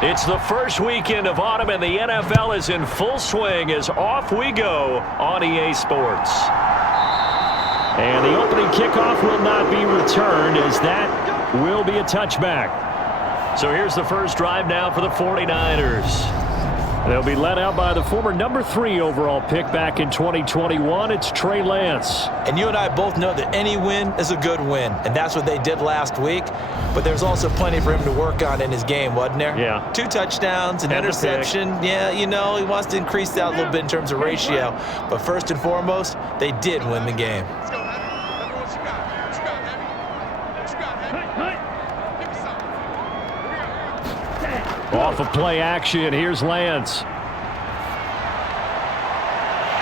It's the first weekend of autumn, and the NFL is in full swing as off we go on EA Sports. And the opening kickoff will not be returned, as that will be a touchback. So here's the first drive now for the 49ers. They'll be led out by the former number 3 overall pick back in 2021. It's Trey Lance. And you and I both know that any win is a good win, and that's what they did last week. But there's also plenty for him to work on in his game, wasn't there? Yeah. 2 touchdowns, an interception. Yeah, you know, he wants to increase that a little bit in terms of ratio. But first and foremost, they did win the game. Off of play action, here's Lance.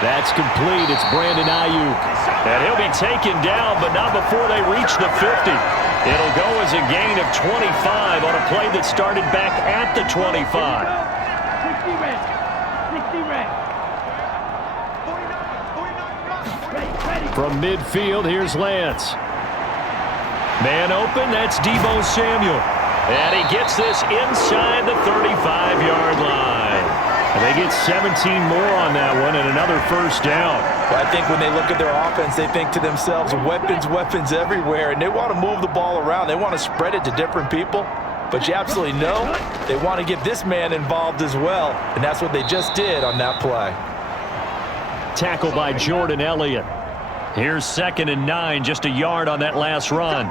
That's complete. It's Brandon Ayuk. And he'll be taken down, but not before they reach the 50. It'll go as a gain of 25 on a play that started back at the 25. From midfield, here's Lance. Man open, that's Deebo Samuel. And he gets this inside the 35-yard line. And they get 17 more on that one and another first down. Well, I think when they look at their offense, they think to themselves, weapons, weapons everywhere. And they want to move the ball around. They want to spread it to different people. But you absolutely know they want to get this man involved as well. And that's what they just did on that play. Tackle by Jordan Elliott. Here's 2nd and 9, just a yard on that last run.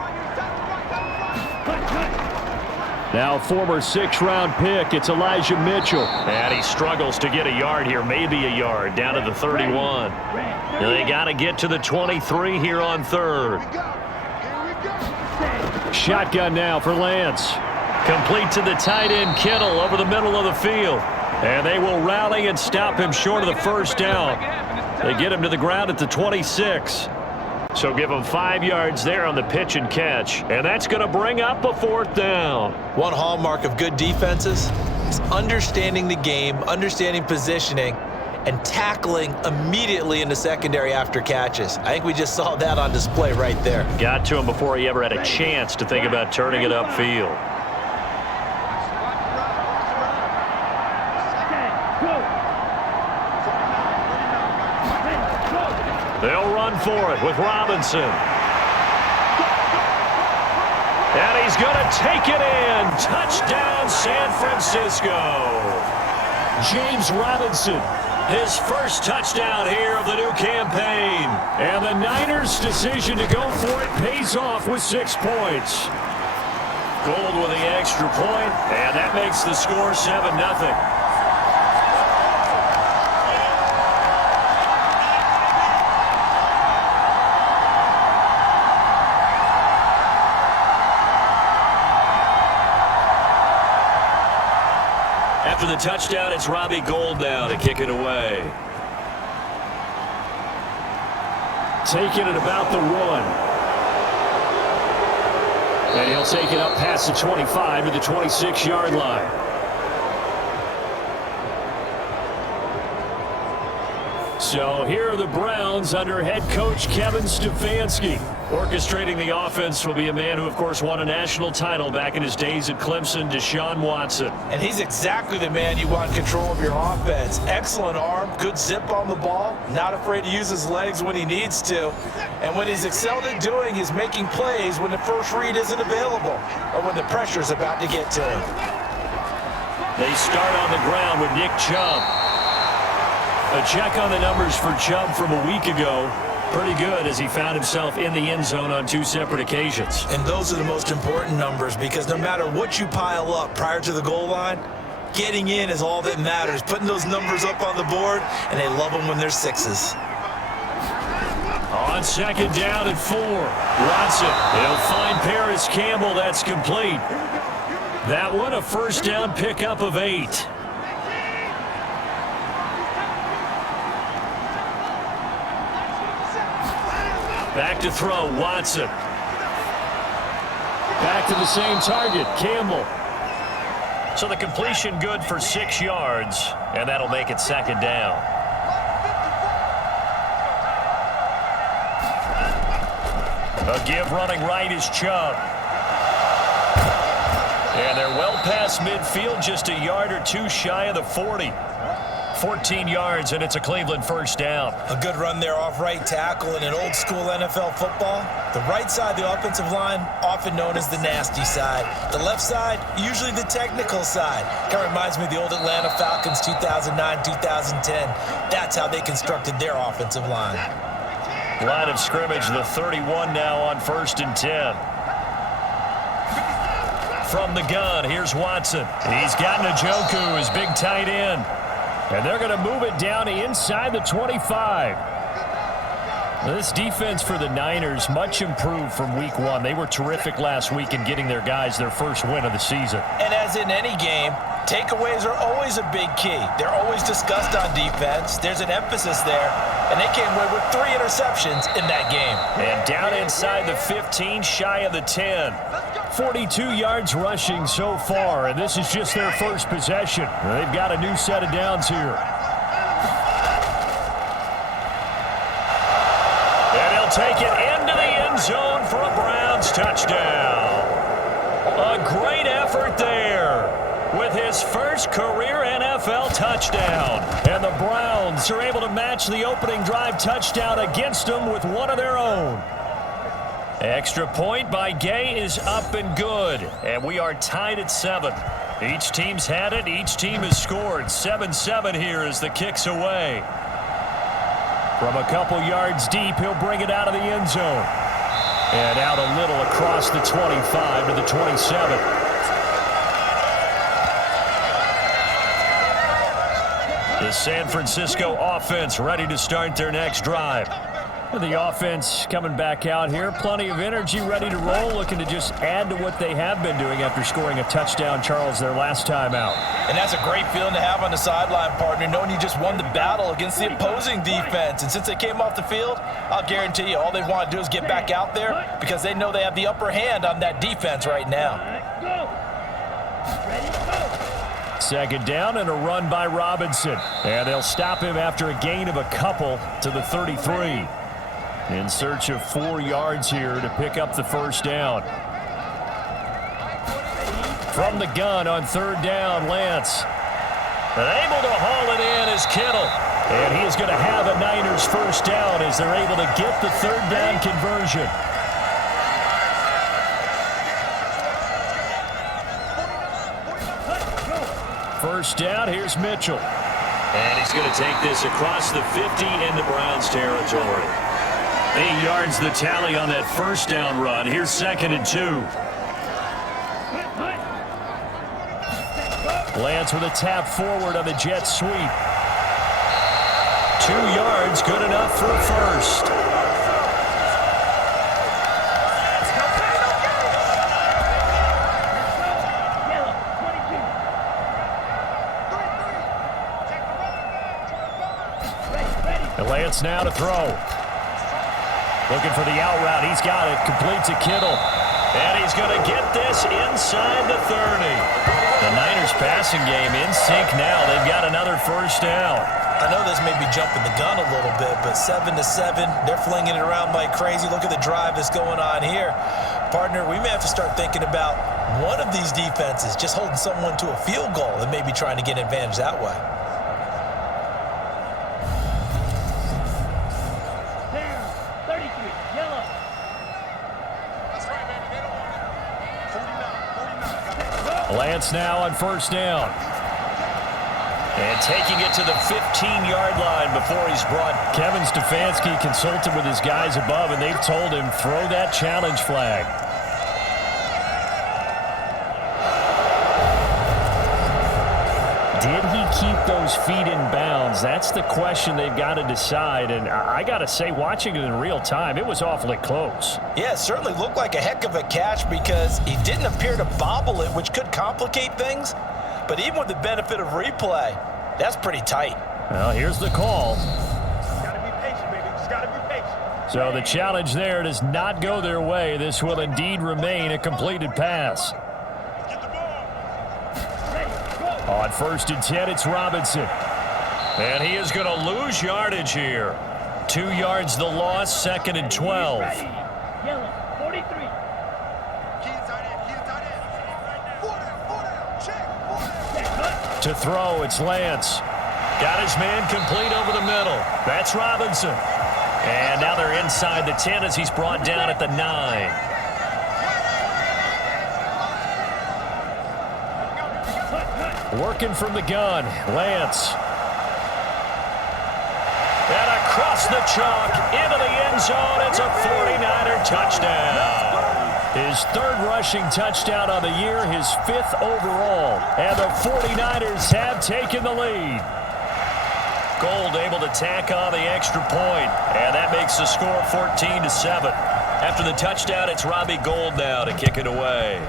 Now former 6th-round pick, it's Elijah Mitchell. And he struggles to get a yard here, maybe a yard, down to the 31. They got to get to the 23 here on 3rd. Shotgun now for Lance. Complete to the tight end, Kittle, over the middle of the field. And they will rally and stop him short of the first down. They get him to the ground at the 26. So give them 5 yards there on the pitch and catch. And that's going to bring up a 4th down. One hallmark of good defenses is understanding the game, understanding positioning, and tackling immediately in the secondary after catches. I think we just saw that on display right there. Got to him before he ever had a chance to think about turning it upfield. They'll run for it with Robinson. And he's going to take it in. Touchdown, San Francisco. James Robinson, his first touchdown here of the new campaign. And the Niners' decision to go for it pays off with 6 points. Gold with the extra point, and that makes the score 7-0. After the touchdown, it's Robbie Gould now to kick it away. Taking it about the 1. And he'll take it up past the 25 to the 26-yard line. So here are the Browns under head coach Kevin Stefanski. Orchestrating the offense will be a man who, of course, won a national title back in his days at Clemson, Deshaun Watson. And he's exactly the man you want control of your offense. Excellent arm, good zip on the ball, not afraid to use his legs when he needs to. And what he's excelled at doing is making plays when the first read isn't available or when the pressure's about to get to him. They start on the ground with Nick Chubb. A check on the numbers for Chubb from a week ago. Pretty good, as he found himself in the end zone on 2 separate occasions. And those are the most important numbers, because no matter what you pile up prior to the goal line, getting in is all that matters. Putting those numbers up on the board, and they love them when they're 6s. On 2nd down and 4. Watson, he'll find Paris Campbell. That's complete. That one a first down pickup of 8. Back to throw, Watson. Back to the same target, Campbell. So the completion good for 6 yards, and that'll make it 2nd down. A give running right is Chubb. And they're well past midfield, just a yard or two shy of the 40. 14 yards, and it's a Cleveland first down. A good run there off right tackle in an old-school NFL football. The right side of the offensive line, often known as the nasty side. The left side, usually the technical side. Kind of reminds me of the old Atlanta Falcons 2009-2010. That's how they constructed their offensive line. Line of scrimmage, the 31 now on 1st and 10. From the gun, here's Watson. He's got Njoku, his big tight end. And they're going to move it down inside the 25. This defense for the Niners, much improved from week one. They were terrific last week in getting their guys their first win of the season. And as in any game, takeaways are always a big key. They're always discussed on defense. There's an emphasis there. And they came away with 3 interceptions in that game. And down inside the 15, shy of the 10. 42 yards rushing so far, and this is just their first possession. They've got a new set of downs here. And he'll take it into the end zone for a Browns touchdown. A great effort there with his first career NFL touchdown. And the Browns are able to match the opening drive touchdown against them with one of their own. Extra point by Gay is up and good, and we are tied at 7. Each team's had it. Each team has scored. 7-7 here as the kick's away. From a couple yards deep, he'll bring it out of the end zone. And out a little across the 25 to the 27. The San Francisco offense ready to start their next drive. The offense coming back out here. Plenty of energy, ready to roll, looking to just add to what they have been doing after scoring a touchdown, Charles, their last time out. And that's a great feeling to have on the sideline, partner, knowing you just won the battle against the opposing defense. And since they came off the field, I'll guarantee you all they want to do is get back out there because they know they have the upper hand on that defense right now. Second down and a run by Robinson. And they'll stop him after a gain of a couple to the 33. In search of 4 yards here to pick up the first down. From the gun on 3rd down, Lance. And able to haul it in is Kittle. And he is going to have a Niners first down as they're able to get the 3rd down conversion. First down, here's Mitchell. And he's going to take this across the 50 into Browns territory. 8 yards the tally on that first down run. Here's 2nd and 2. Lance with a tap forward on the jet sweep. 2 yards, good enough for a first. And Lance now to throw. Looking for the out route. He's got it. Complete to Kittle. And he's going to get this inside the 30. The Niners passing game in sync now. They've got another first down. I know this may be jumping the gun a little bit, but 7-7, they're flinging it around like crazy. Look at the drive that's going on here. Partner, we may have to start thinking about one of these defenses just holding someone to a field goal and maybe trying to get an advantage that way. Lance now on first down. And taking it to the 15-yard line before he's brought. Kevin Stefanski consulted with his guys above, and they've told him throw that challenge flag. Did he keep those feet in bounds? That's the question they've got to decide. And I got to say, watching it in real time, it was awfully close. Yeah, it certainly looked like a heck of a catch because he didn't appear to bobble it, which could complicate things. But even with the benefit of replay, that's pretty tight. Well, here's the call. Just gotta be patient, baby. Just gotta be patient. So the challenge there does not go their way. This will indeed remain a completed pass. Get the ball. On 1st and 10, it's Robinson. And he is going to lose yardage here. 2 yards the loss, 2nd and 12. Yellow, 43. Key tight end, key tight end. To throw, it's Lance. Got his man complete over the middle. That's Robinson. And now they're inside the 10 as he's brought down at the 9. Working from the gun, Lance. And across the chalk, into the end zone, it's a 49er touchdown. His third rushing touchdown of the year, his 5th overall. And the 49ers have taken the lead. Gold able to tack on the extra point, and that makes the score 14-7. After the touchdown, it's Robbie Gould now to kick it away.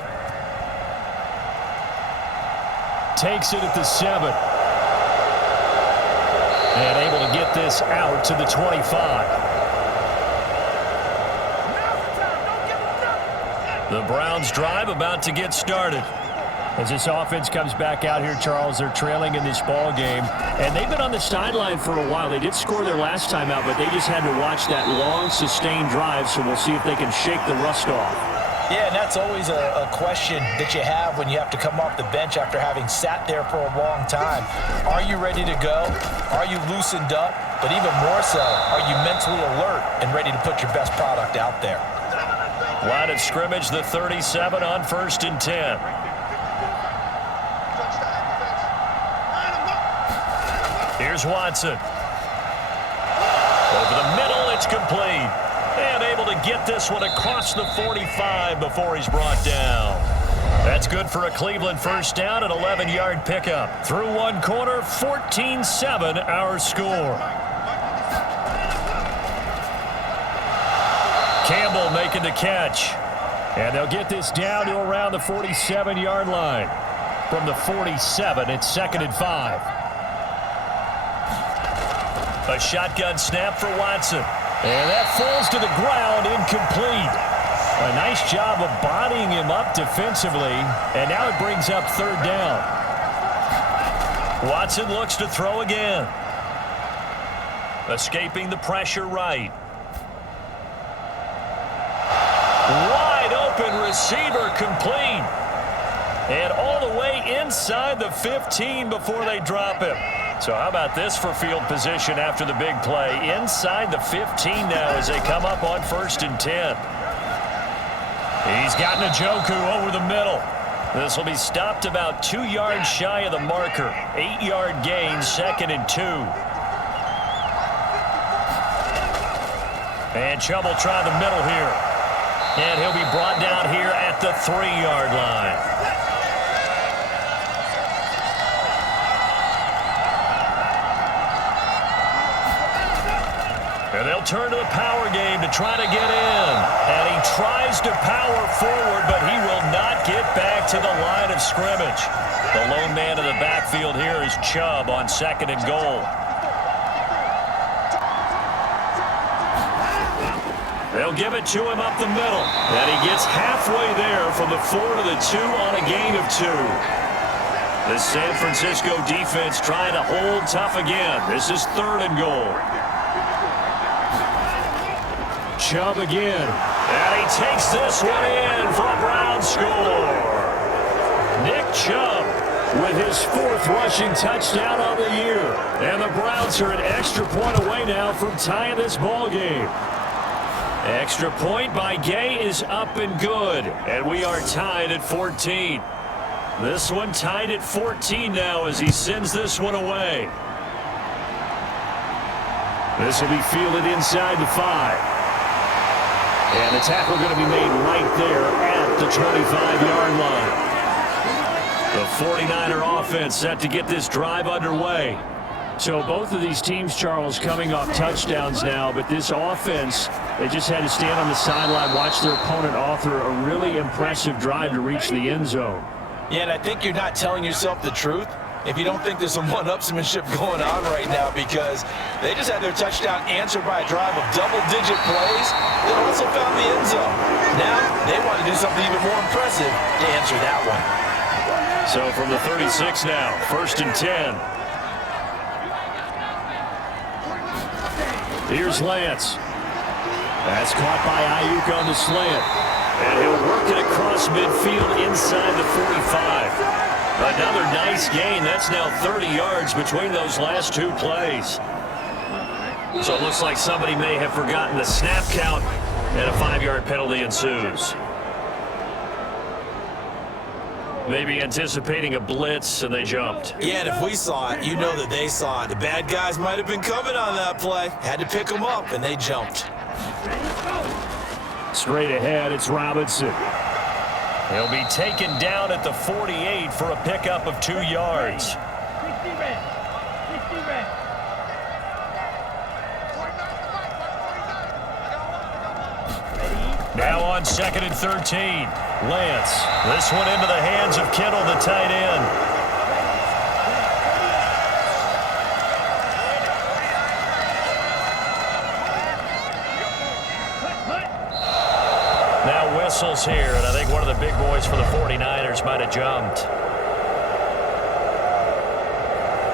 Takes it at the 7. And able to get this out to the 25. The Browns drive about to get started. As this offense comes back out here, Charles, they're trailing in this ball game. And they've been on the sideline for a while. They did score their last time out, but they just had to watch that long, sustained drive, so we'll see if they can shake the rust off. Yeah, and that's always a question that you have when you have to come off the bench after having sat there for a long time. Are you ready to go? Are you loosened up? But even more so, are you mentally alert and ready to put your best product out there? Line of scrimmage, the 37 on 1st and 10. Here's Watson. Over the middle, it's complete. And able to get this one across the 45 before he's brought down. That's good for a Cleveland first down, an 11-yard pickup. Through one quarter, 14-7 our score. Campbell making the catch. And they'll get this down to around the 47-yard line. From the 47, it's 2nd and 5. A shotgun snap for Watson. And that falls to the ground, incomplete. A nice job of bodying him up defensively. And now it brings up 3rd down. Watson looks to throw again. Escaping the pressure right. Wide open receiver complete. And all the way inside the 15 before they drop him. So how about this for field position after the big play? Inside the 15 now as they come up on 1st and 10. He's got Njoku over the middle. This will be stopped about 2 yards shy of the marker. 8-yard gain, 2nd and 2. And Chubb will try the middle here. And he'll be brought down here at the 3-yard line. And they'll turn to the power game to try to get in. And he tries to power forward, but he will not get back to the line of scrimmage. The lone man in the backfield here is Chubb on 2nd and goal. They'll give it to him up the middle. And he gets halfway there from the 4 to the 2 on a gain of 2. The San Francisco defense trying to hold tough again. This is 3rd and goal. Chubb again. And he takes this one in for a Brown score. Nick Chubb with his 4th rushing touchdown of the year. And the Browns are an extra point away now from tying this ball game. Extra point by Gay is up and good. And we are tied at 14. This one tied at 14 now as he sends this one away. This will be fielded inside the 5. And the tackle going to be made right there at the 25-yard line. The 49er offense set to get this drive underway. So both of these teams, Charles, coming off touchdowns now, but this offense, they just had to stand on the sideline, watch their opponent author a really impressive drive to reach the end zone. Yeah, and I think you're not telling yourself the truth if you don't think there's some one-upsmanship going on right now, because they just had their touchdown answered by a drive of double-digit plays that also found the end zone. Now they want to do something even more impressive to answer that one. So from the 36 now, 1st and 10. Here's Lance. That's caught by Ayuk on the slant. And he'll work it across midfield inside the 45. Another nice gain. That's now 30 yards between those last two plays. So it looks like somebody may have forgotten the snap count, and a 5-yard penalty ensues. Maybe anticipating a blitz, and they jumped. Yeah, and if we saw it, you know that they saw it. The bad guys might have been coming on that play. Had to pick them up, and they jumped. Straight ahead, it's Robinson. He'll be taken down at the 48 for a pickup of 2 yards. Now on 2nd and 13. Lance. This one into the hands of Kittle, the tight end. Now whistles here, and I think one of the big boys for the 49ers might have jumped.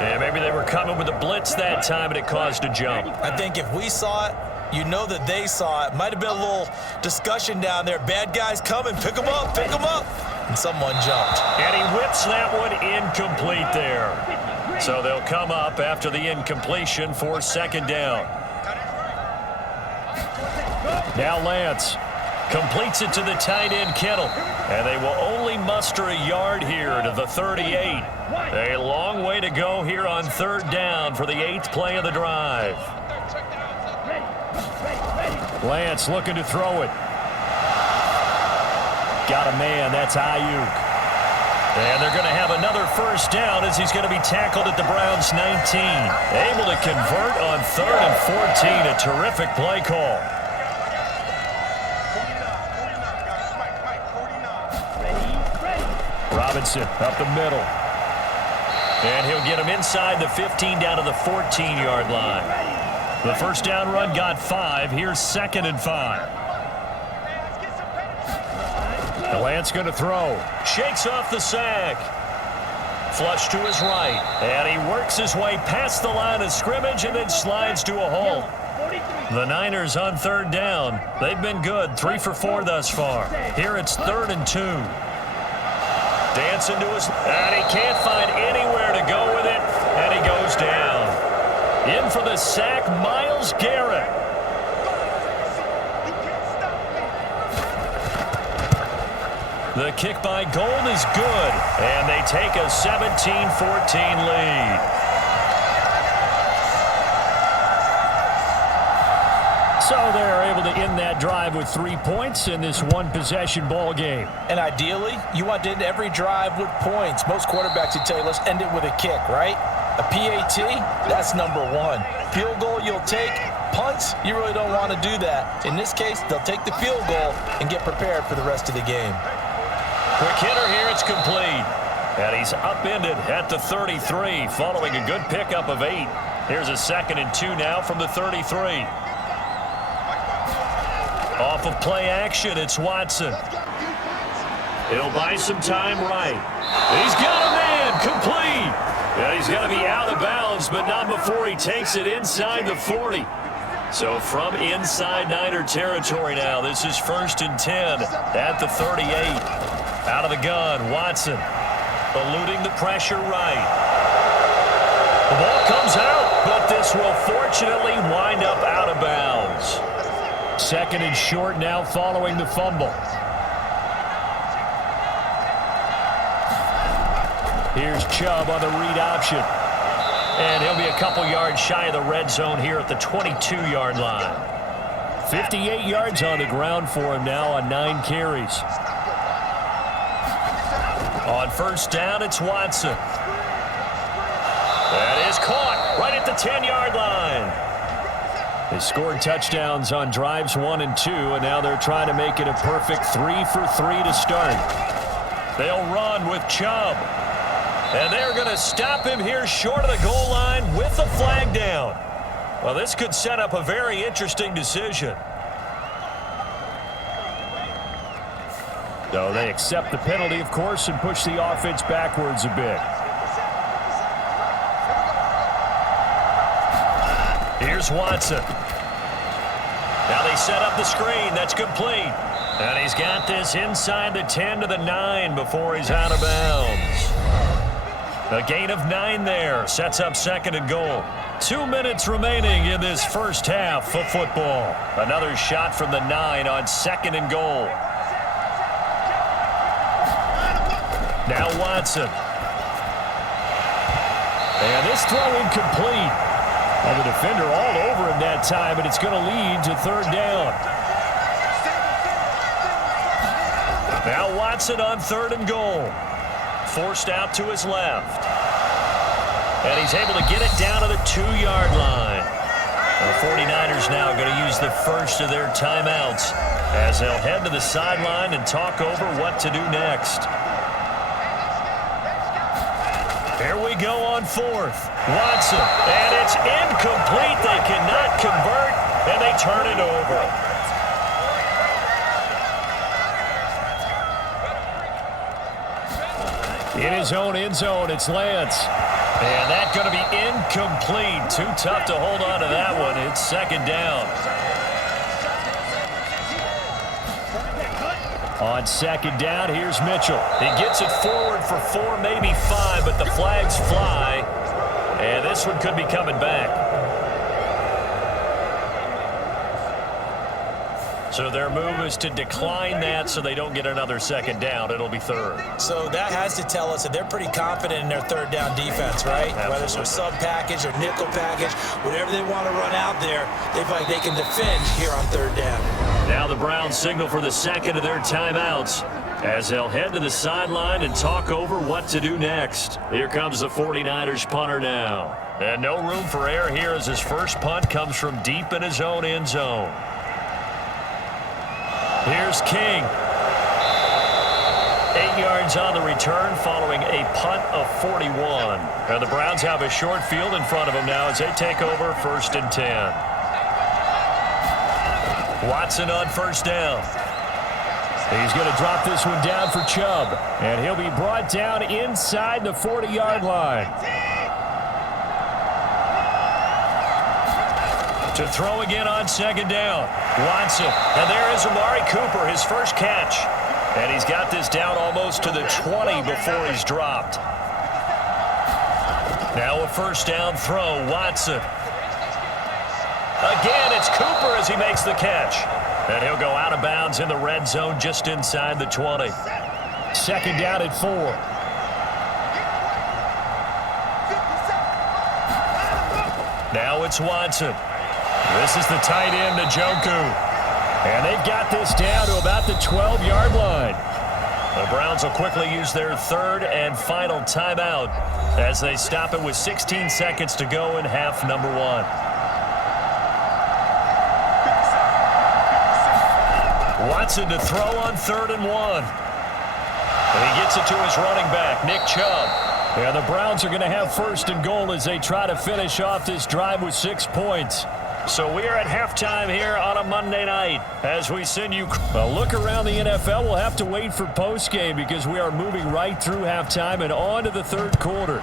And maybe they were coming with a blitz that time, and it caused a jump. I think if we saw it, you know that they saw it. Might have been a little discussion down there. Bad guys coming, pick them up, pick them up. And someone jumped. And he whips that one incomplete there. So they'll come up after the incompletion for 2nd down. Now Lance completes it to the tight end Kittle. And they will only muster a yard here to the 38. A long way to go here on 3rd down for the 8th play of the drive. Lance looking to throw it. Got a man. That's Ayuk. And they're going to have another 1st down as he's going to be tackled at the Browns' 19. Able to convert on 3rd and 14. A terrific play call. Robinson up the middle. And he'll get him inside the 15 down to the 14-yard line. The 1st down run got 5. Here's 2nd and 5. The Lance going to throw. Shakes off the sack. Flush to his right. And he works his way past the line of scrimmage and then slides to a hole. The Niners on 3rd down. They've been good. 3 for 4 thus far. Here it's 3rd and 2. Dancing to his... And he can't find anywhere to go with it. And he goes down. In for the sack, Myles Garrett. The kick by Gold is good, and they take a 17-14 lead. So they're able to end that drive with 3 points in this one-possession ball game. And ideally, you want to end every drive with points. Most quarterbacks would tell you, let's end it with a kick, right? A PAT, that's number 1. Field goal you'll take. Punts, you really don't want to do that. In this case, they'll take the field goal and get prepared for the rest of the game. Quick hitter here, it's complete. And he's upended at the 33 following a good pickup of 8. Here's a 2nd and 2 now from the 33. Off of play action, it's Watson. He'll buy some time right. He's got a man, complete. And he's got to be out of bounds, but not before he takes it inside the 40. So from inside Niner territory now, this is 1st and 10 at the 38. Out of the gun, Watson eluding the pressure right. The ball comes out, but this will fortunately wind up out of bounds. 2nd and short now following the fumble. Here's Chubb on the read option. And he'll be a couple yards shy of the red zone here at the 22-yard line. 58 yards on the ground for him now on 9 carries. On 1st down, it's Watson. That is caught right at the 10-yard line. They scored touchdowns on drives 1 and 2, and now they're trying to make it a perfect 3 for 3 to start. They'll run with Chubb. And they're going to stop him here short of the goal line with the flag down. Well, this could set up a very interesting decision. So they accept the penalty, of course, and push the offense backwards a bit. Here's Watson. Now they set up the screen. That's complete. And he's got this inside the 10 to the 9 before he's out of bounds. A gain of 9 there. Sets up 2nd and goal. 2 minutes remaining in this first half of football. Another shot from the 9 on 2nd and goal. Now Watson. And this throw incomplete. And the defender all over him that time, and it's going to lead to 3rd down. Now Watson on 3rd and goal. Forced out to his left. And he's able to get it down to the 2-yard line. The 49ers now going to use the first of their timeouts as they'll head to the sideline and talk over what to do next. Here we go on 4th. Watson, and it's incomplete. They cannot convert, and they turn it over. In his own end zone, it's Lance. And that's going to be incomplete. Too tough to hold on to that one. It's 2nd down. On 2nd down, here's Mitchell. He gets it forward for 4, maybe 5, but the flags fly. And this one could be coming back. So their move is to decline that so they don't get another 2nd down. It'll be 3rd. So that has to tell us that they're pretty confident in their 3rd down defense, right? Absolutely. Whether it's a sub package or nickel package, whatever they want to run out there, they feel like they can defend here on 3rd down. Now the Browns signal for the 2nd of their timeouts as they'll head to the sideline and talk over what to do next. Here comes the 49ers punter now. And no room for error here as his first punt comes from deep in his own end zone. Here's King. 8 yards on the return following a punt of 41. And the Browns have a short field in front of them now as they take over 1st and 10. Watson on 1st down. He's going to drop this one down for Chubb. And he'll be brought down inside the 40-yard line. To throw again on 2nd down. Watson. And there is Amari Cooper, his first catch. And he's got this down almost to the 20 before he's dropped. Now a 1st down throw. Watson. Again, it's Cooper as he makes the catch. And he'll go out of bounds in the red zone just inside the 20. 2nd down at 4. Now it's Watson. This is the tight end, Njoku. And they've got this down to about the 12-yard line. The Browns will quickly use their 3rd and final timeout as they stop it with 16 seconds to go in half number 1. Watson to throw on 3rd and 1. And he gets it to his running back, Nick Chubb. And the Browns are going to have 1st and goal as they try to finish off this drive with 6 points. So we are at halftime here on a Monday night as we send you a look around the NFL. We'll have to wait for postgame because we are moving right through halftime and on to the 3rd quarter.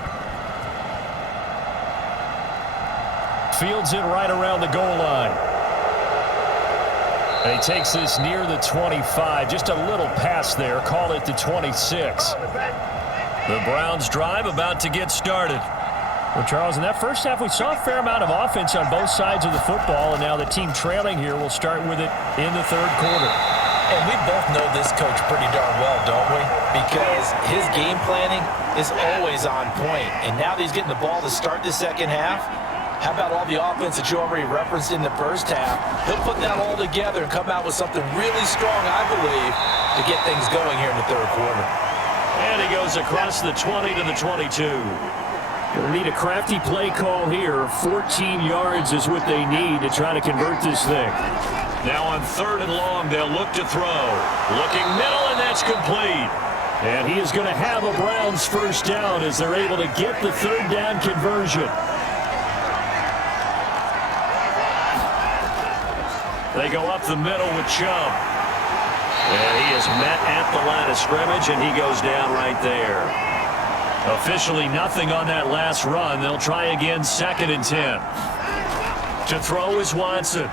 Fields it right around the goal line. And he takes this near the 25. Just a little pass there. Call it the 26. The Browns drive about to get started. Well, Charles, in that first half, we saw a fair amount of offense on both sides of the football, and now the team trailing here will start with it in the 3rd quarter. And we both know this coach pretty darn well, don't we? Because his game planning is always on point. And now that he's getting the ball to start the 2nd half, how about all the offense that you already referenced in the first half? He'll put that all together and come out with something really strong, I believe, to get things going here in the 3rd quarter. And he goes across the 20 to the 22. Going to need a crafty play call here. 14 yards is what they need to try to convert this thing. Now on 3rd and long, they'll look to throw. Looking middle, and that's complete. And he is going to have a Browns 1st down as they're able to get the 3rd down conversion. They go up the middle with Chubb. And he is met at the line of scrimmage, and he goes down right there. Officially nothing on that last run. They'll try again 2nd and 10. To throw is Watson.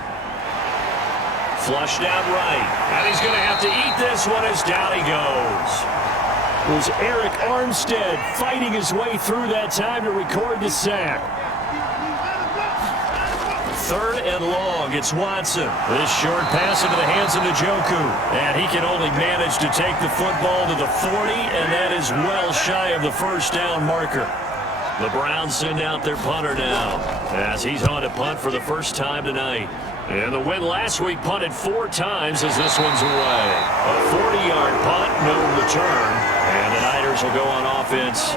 Flushed out right. And he's going to have to eat this one as down he goes. was Eric Armstead fighting his way through that time to record the sack. 3rd and long, it's Watson. This short pass into the hands of Njoku. And he can only manage to take the football to the 40, and that is well shy of the first down marker. The Browns send out their punter now, as he's on to punt for the first time tonight. And the win last week punted 4 times as this one's away. A 40-yard punt, no return. And the Niners will go on offense,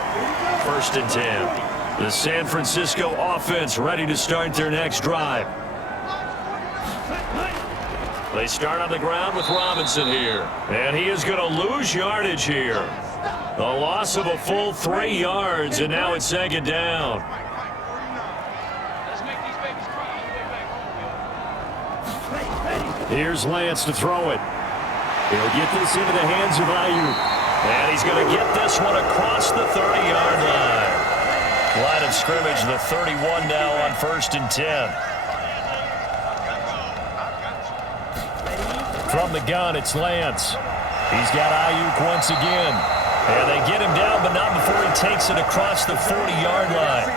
1st and 10. The San Francisco offense ready to start their next drive. They start on the ground with Robinson here. And he is going to lose yardage here. The loss of a full 3 yards, and now it's 2nd down. Here's Lance to throw it. He'll get this into the hands of Ayuk. And he's going to get this one across the 30-yard line. Line of scrimmage, the 31 now on 1st and 10. From the gun, it's Lance. He's got Ayuk once again. And they get him down, but not before he takes it across the 40-yard line.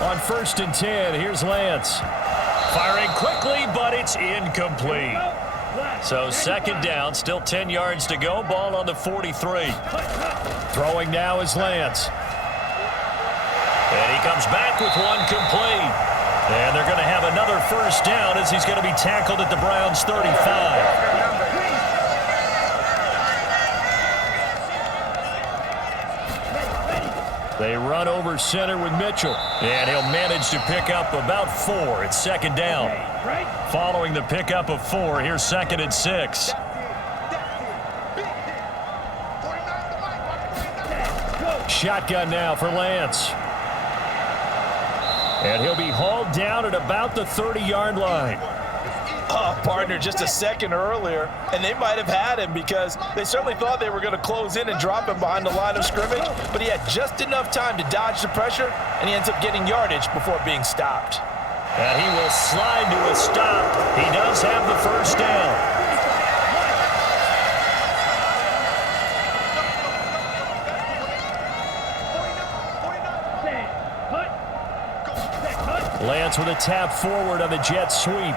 On 1st and 10, here's Lance. Firing quickly, but it's incomplete. So 2nd down, still 10 yards to go. Ball on the 43. Throwing now is Lance. And he comes back with one complete. And they're going to have another 1st down as he's going to be tackled at the Browns' 35. They run over center with Mitchell. And he'll manage to pick up about 4. It's 2nd down. Following the pickup of 4, here's 2nd and 6. Shotgun now for Lance. And he'll be hauled down at about the 30-yard line. Oh, partner, just a second earlier, and they might have had him because they certainly thought they were going to close in and drop him behind the line of scrimmage, but he had just enough time to dodge the pressure, and he ends up getting yardage before being stopped. And he will slide to a stop. He does have the 1st down. Lance with a tap forward on the jet sweep.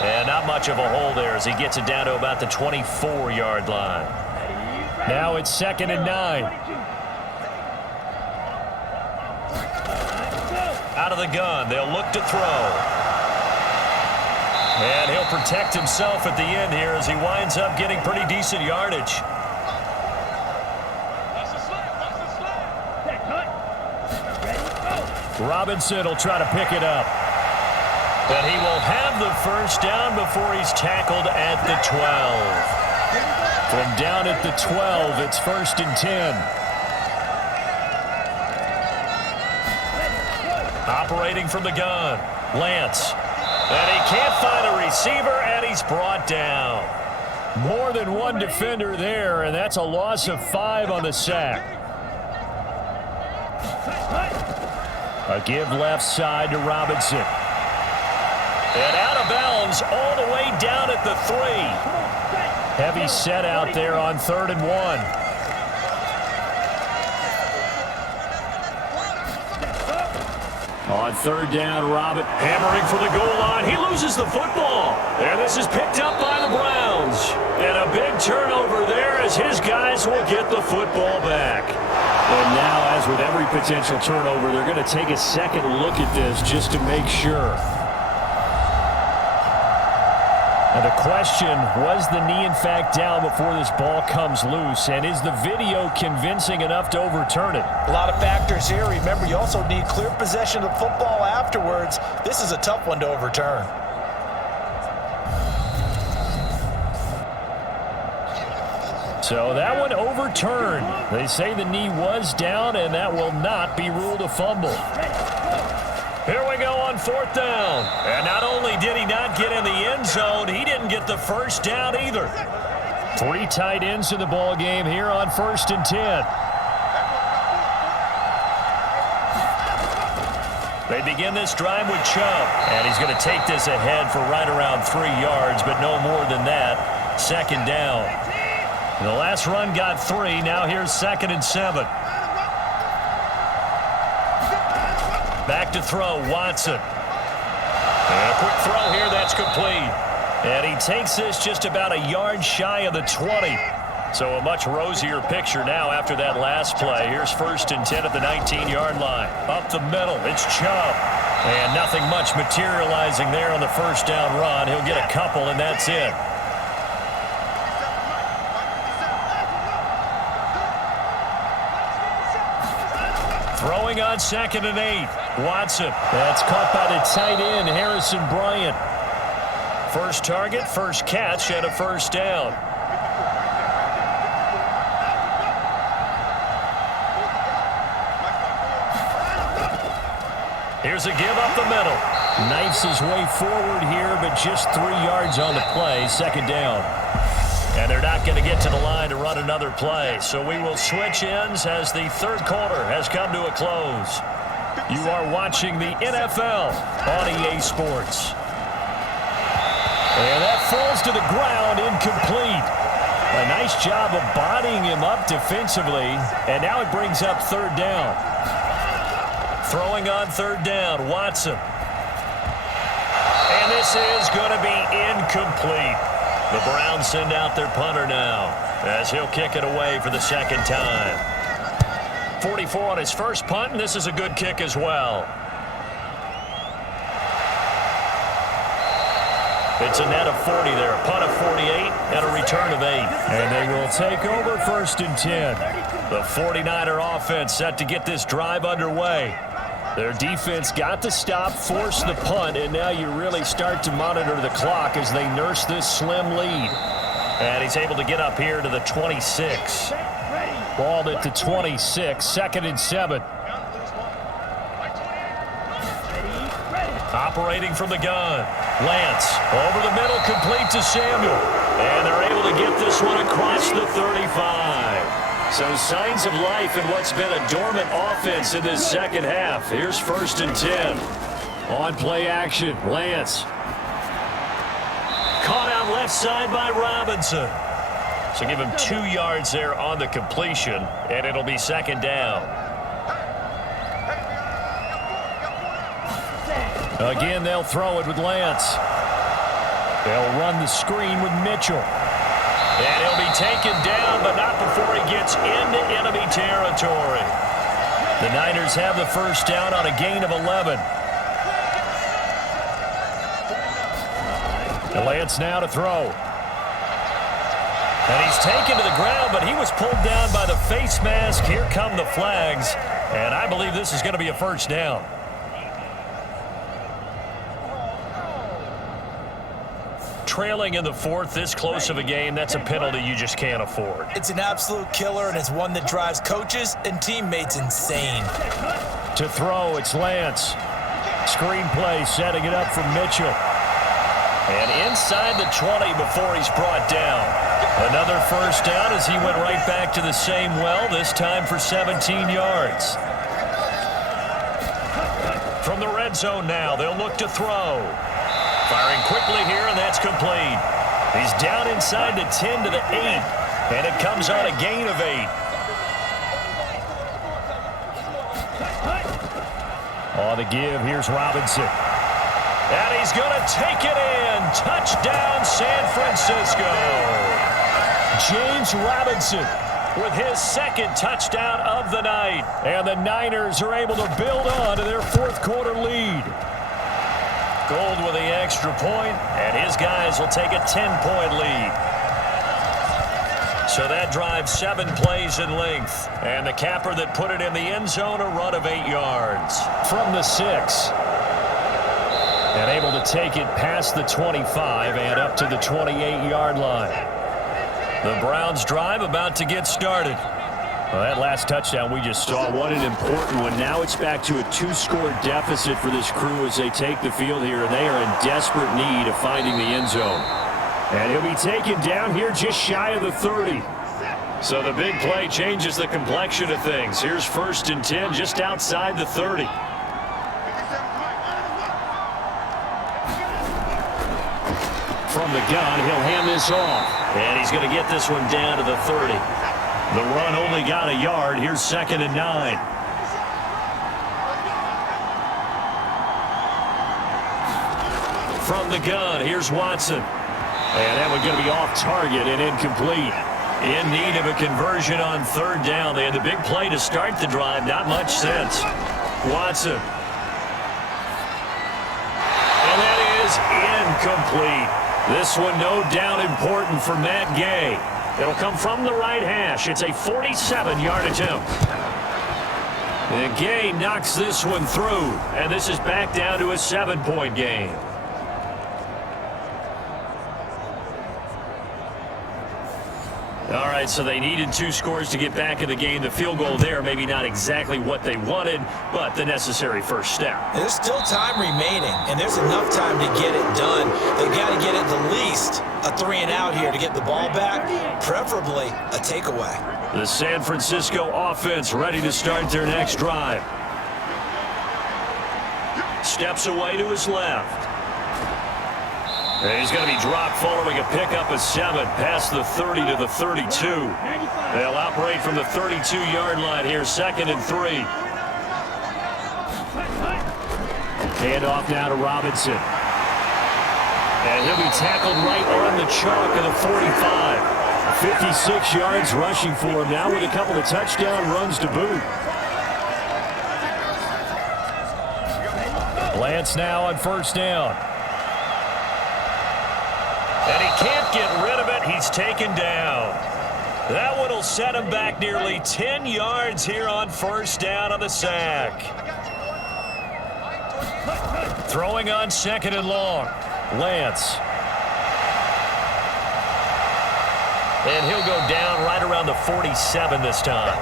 And not much of a hole there as he gets it down to about the 24-yard line. Now it's 2nd and 9. Out of the gun, they'll look to throw. And he'll protect himself at the end here as he winds up getting pretty decent yardage. Robinson will try to pick it up. But he will have the 1st down before he's tackled at the 12. From down at the 12, it's 1st and 10. Operating from the gun, Lance. And he can't find a receiver, and he's brought down. More than one defender there, and that's a loss of 5 on the sack. A give left side to Robinson. And out of bounds all the way down at the 3. Heavy set out there on 3rd and 1. On 3rd down, Robert hammering for the goal line. He loses the football. And this is picked up by the Browns. And a big turnover there as his guys will get the football back. And now, as with every potential turnover, they're going to take a second look at this just to make sure. And the question, was the knee in fact down before this ball comes loose? And is the video convincing enough to overturn it? A lot of factors here. Remember, you also need clear possession of the football afterwards. This is a tough one to overturn. So that one overturned. They say the knee was down, and that will not be ruled a fumble. Here we go on 4th down. And not only did he not get in the end zone, he didn't get the 1st down either. 3 tight ends in the ball game here on 1st and 10. They begin this drive with Chubb. And he's going to take this ahead for right around 3 yards, but no more than that. Second down. The last run got 3. Now here's 2nd and 7. Back to throw, Watson. And a quick throw here, that's complete. And he takes this just about a yard shy of the 20. So a much rosier picture now after that last play. Here's 1st and 10 at the 19-yard line. Up the middle, it's Chubb. And nothing much materializing there on the first down run. He'll get a couple, and that's it. Throwing on 2nd and 8. Watson. That's caught by the tight end, Harrison Bryant. First target, first catch, and a first down. Here's a give up the middle. Knifes his way forward here, but just 3 yards on the play. Second down. And they're not going to get to the line to run another play. So we will switch ends as the third quarter has come to a close. You are watching the NFL on EA Sports. And that falls to the ground, incomplete. A nice job of bodying him up defensively. And now it brings up third down. Throwing on third down, Watson. And this is going to be incomplete. The Browns send out their punter now as he'll kick it away for the second time. 44 on his first punt, and this is a good kick as well. It's a net of 40 there, a punt of 48 and a return of 8. And they will take over 1st and 10. The 49er offense set to get this drive underway. Their defense got the stop, forced the punt, and now you really start to monitor the clock as they nurse this slim lead. And he's able to get up here to the 26. Balled at the 26, 2nd and 7. Operating from the gun. Lance over the middle, complete to Samuel. And they're able to get this one across the 35. So signs of life in what's been a dormant offense in this second half. Here's 1st and 10. On play action, Lance. Caught out left side by Robinson. So give him 2 yards there on the completion, and it'll be second down. Again, they'll throw it with Lance. They'll run the screen with Mitchell. And he'll be taken down, but not before he gets into enemy territory. The Niners have the first down on a gain of 11. Lance now to throw. And he's taken to the ground, but he was pulled down by the face mask. Here come the flags, and I believe this is going to be a first down. Trailing in the fourth, this close of a game, that's a penalty you just can't afford. It's an absolute killer, and it's one that drives coaches and teammates insane. To throw, it's Lance. Screenplay setting it up for Mitchell. And inside the 20 before he's brought down. Another first down as he went right back to the same well, this time for 17 yards. From the red zone now, they'll look to throw. Firing quickly here, and that's complete. He's down inside the 10 to the 8, and it comes on a gain of 8. On the give, here's Robinson. And he's going to take it in. Touchdown, San Francisco. James Robinson with his second touchdown of the night. And the Niners are able to build on to their fourth quarter lead. Gold with the extra point, and his guys will take a 10-point lead. So that drives 7 plays in length. And the capper that put it in the end zone, a run of 8 yards. From the 6. And able to take it past the 25 and up to the 28-yard line. The Browns drive about to get started. Well, that last touchdown we just saw, what an important one. Now it's back to a 2-score deficit for this crew as they take the field here, and they are in desperate need of finding the end zone. And he'll be taken down here just shy of the 30. So the big play changes the complexion of things. Here's 1st and 10 just outside the 30. from the gun. He'll hand this off. And he's going to get this one down to the 30. The run only got a yard. Here's 2nd and 9. From the gun, here's Watson. And that one's going to be off target and incomplete. In need of a conversion on 3rd down. They had the big play to start the drive. Not much sense. Watson. And that is incomplete. This one no doubt important for Matt Gay. It'll come from the right hash. It's a 47-yard attempt. And Gay knocks this one through. And this is back down to a 7-point game. All right, so they needed 2 scores to get back in the game. The field goal there, maybe not exactly what they wanted, but the necessary first step. There's still time remaining, and there's enough time to get it done. They've got to get at the least a 3-and-out here to get the ball back, preferably a takeaway. The San Francisco offense ready to start their next drive. Steps away to his left. And he's going to be dropped following a pickup of 7 past the 30 to the 32. They'll operate from the 32-yard line here, 2nd and 3. Hand off now to Robinson. And he'll be tackled right on the chalk of the 45. 56 yards rushing for him now with a couple of touchdown runs to boot. Lance now on 1st down. And he can't get rid of it. He's taken down. That one will set him back nearly 10 yards here on 1st down on the sack. Throwing on 2nd and long. Lance. And he'll go down right around the 47 this time.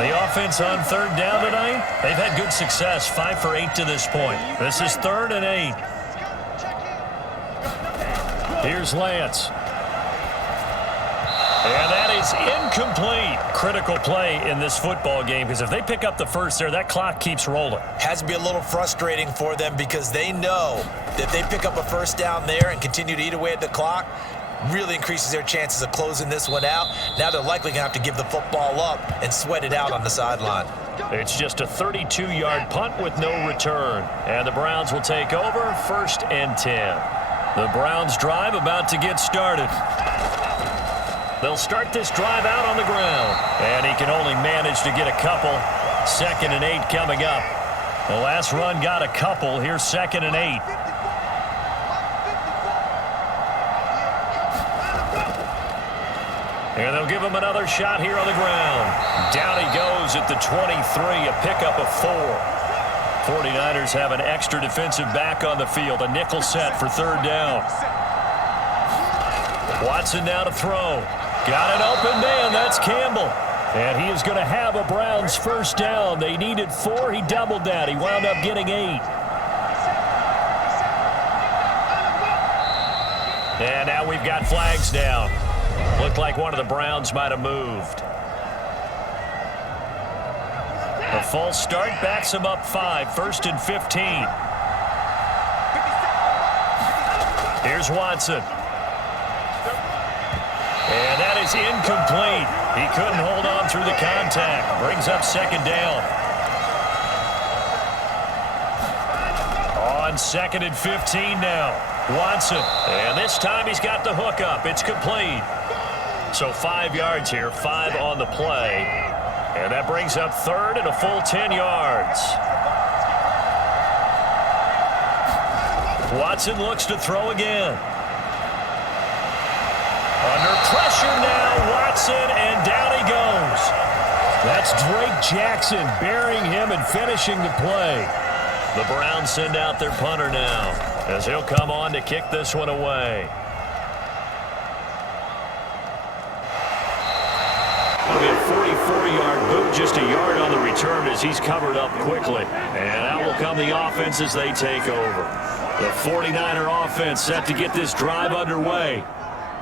The offense on 3rd down tonight, they've had good success, 5 for 8 to this point. This is 3rd and 8. Here's Lance. And that is incomplete. Critical play in this football game, because if they pick up the first there, that clock keeps rolling. Has to be a little frustrating for them because they know that if they pick up a 1st down there and continue to eat away at the clock, really increases their chances of closing this one out. Now they're likely going to have to give the football up and sweat it out on the sideline. It's just a 32-yard punt with no return. And the Browns will take over, 1st and 10. The Browns drive about to get started. They'll start this drive out on the ground. And he can only manage to get a couple. 2nd and 8 coming up. The last run got a couple. Here's 2nd and 8. And they'll give him another shot here on the ground. Down he goes at the 23, a pickup of 4. 49ers have an extra defensive back on the field, a nickel set for 3rd down. Watson now to throw. Got an open man, that's Campbell. And he is going to have a Browns 1st down. They needed 4, he doubled that. He wound up getting 8. And now we've got flags down. Looked like one of the Browns might have moved. A false start backs him up 5, 1st and 15. Here's Watson. And that is incomplete. He couldn't hold on through the contact. Brings up 2nd down. On 2nd and 15 now. Watson. And this time he's got the hook up. It's complete. So 5 yards here, 5 on the play. And that brings up 3rd and a full 10 yards. Watson looks to throw again. Under pressure now, Watson, and down he goes. That's Drake Jackson burying him and finishing the play. The Browns send out their punter now, as he'll come on to kick this one away. It'll be a 44-yard boot, just a yard on the return as he's covered up quickly. And out will come the offense as they take over. The 49er offense set to get this drive underway.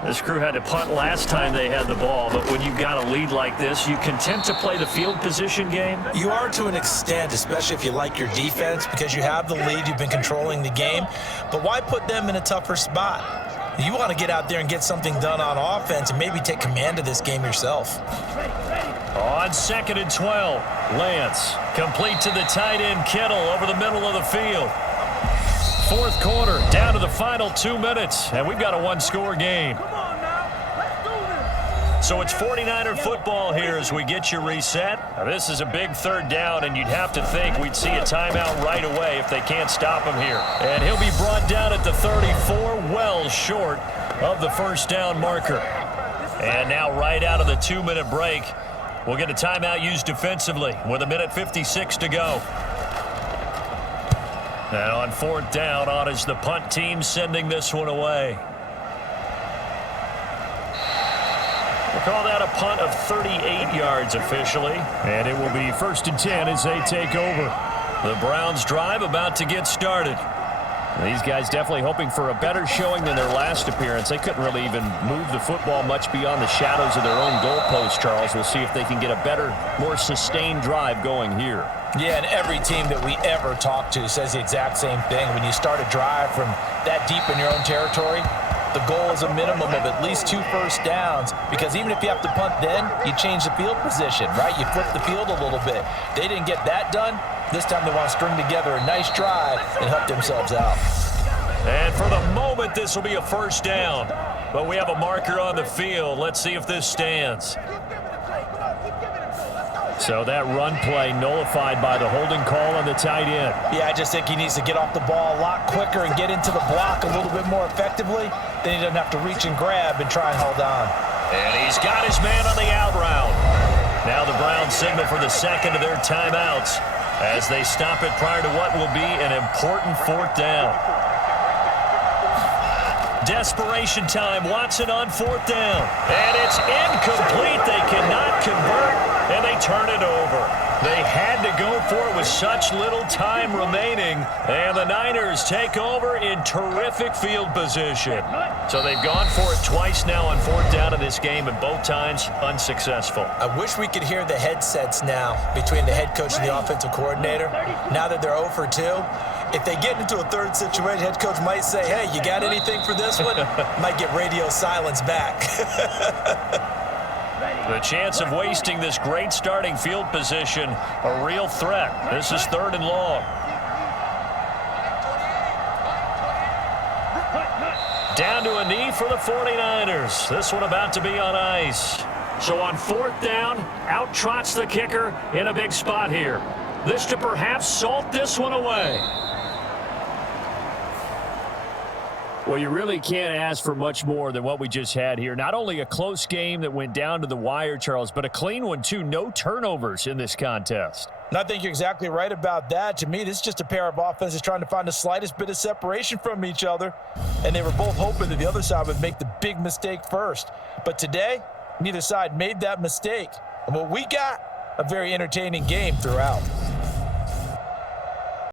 This crew had to punt last time they had the ball, but when you've got a lead like this, you content to play the field position game? You are to an extent, especially if you like your defense, because you have the lead, you've been controlling the game. But why put them in a tougher spot? You want to get out there and get something done on offense and maybe take command of this game yourself. On 2nd and 12, Lance complete to the tight end Kittle over the middle of the field. Fourth quarter, down to the final 2 minutes, and we've got a one-score game. So it's 49er football here as we get you reset. Now, this is a big 3rd down, and you'd have to think we'd see a timeout right away if they can't stop him here. And he'll be brought down at the 34, well short of the 1st down marker. And now right out of the 2-minute break, we'll get a timeout used defensively with 1:56 to go. And on 4th down, on is the punt team sending this one away. We'll call that a punt of 38 yards officially. And it will be 1st and 10 as they take over. The Browns drive about to get started. These guys definitely hoping for a better showing than their last appearance. They couldn't really even move the football much beyond the shadows of their own goalpost, Charles. We'll see if they can get a better, more sustained drive going here. Yeah, and every team that we ever talk to says the exact same thing. When you start a drive from that deep in your own territory, the goal is a minimum of at least 2 first downs, because even if you have to punt then, you change the field position, right? You flip the field a little bit. They didn't get that done. This time they want to string together a nice drive and help themselves out. And for the moment, this will be a 1st down. But we have a marker on the field. Let's see if this stands. So that run play nullified by the holding call on the tight end. Yeah, I just think he needs to get off the ball a lot quicker and get into the block a little bit more effectively. Then he doesn't have to reach and grab and try and hold on. And he's got his man on the out route. Now the Browns signal for the 2nd of their timeouts as they stop it prior to what will be an important 4th down. Desperation time. Watson on 4th down. And it's incomplete. They cannot convert, and they turn it over. They had to go for it with such little time remaining, and the Niners take over in terrific field position. So they've gone for it twice now on 4th down in this game, and both times unsuccessful. I wish we could hear the headsets now between the head coach and the offensive coordinator. Now that they're 0 for 2, if they get into a 3rd situation, head coach might say, hey, you got anything for this one? Might get radio silence back. The chance of wasting this great starting field position, a real threat. This is 3rd and long. Down to a knee for the 49ers. This one about to be on ice. So on 4th down, out trots the kicker in a big spot here. This to perhaps salt this one away. Well, you really can't ask for much more than what we just had here. Not only a close game that went down to the wire, Charles, but a clean one, too. No turnovers in this contest. And I think you're exactly right about that. To me, this is just a pair of offenses trying to find the slightest bit of separation from each other. And they were both hoping that the other side would make the big mistake first. But today, neither side made that mistake. And what we got, a very entertaining game throughout.